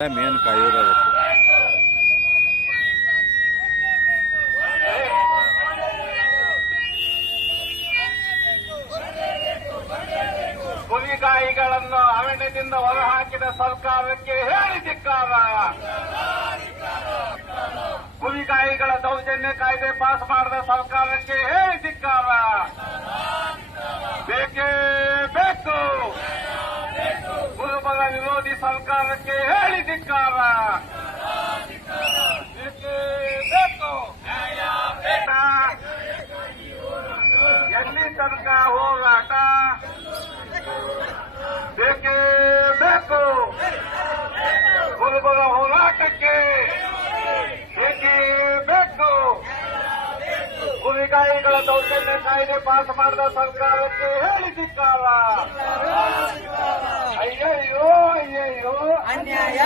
Main ಕಾಯೋದು ಕೂಲಿಗಾಯಿಗಳನ್ನು ಅರಣ್ಯದಿಂದ ಹೊರಹಾಕಿದ ಸರ್ಕಾರಕ್ಕೆ ಹೇಳಿ ಧಿಕ್ಕಾರ. ಕೂಲಿಗಾಯಿಗಳ ದೌರ್ಜನ್ಯ ಕಾಯ್ದೆ ಪಾಸ್ ಮಾಡಿದ ಸರ್ಕಾರಕ್ಕೆ ಹೇಳಿ ಧಿಕ್ಕಾರ. ಬೇಕೇ ಬೇಕು. ಕುರುಬರ ವಿರೋಧಿ ಸರ್ಕಾರಕ್ಕೆ ಹೇಳಿ ಧಿಕ್ಕಾರ. ಬೇಕೇ ಬೇಕು. ಎಲ್ಲಿ ತನಕ ಹೋರಾಟ? ಬೇಕೇ ಬೇಕು. ಕುರುಬರ ಹೋರಾಟಕ್ಕೆ ಬೇಕೇ ಬೇಕು. ಕೂಲಿಗಾಯಿಗಳ ದೌರ್ಜನ್ಯ ಕಾಯ್ದೆ ಪಾಸ್ ಮಾಡಿದ ಸರ್ಕಾರಕ್ಕೆ ಹೇಳಿ ಧಿಕ್ಕಾರ. ಅಯ್ಯಯ್ಯೋ ಅಯ್ಯಯ್ಯೋ ಅನ್ಯಾಯ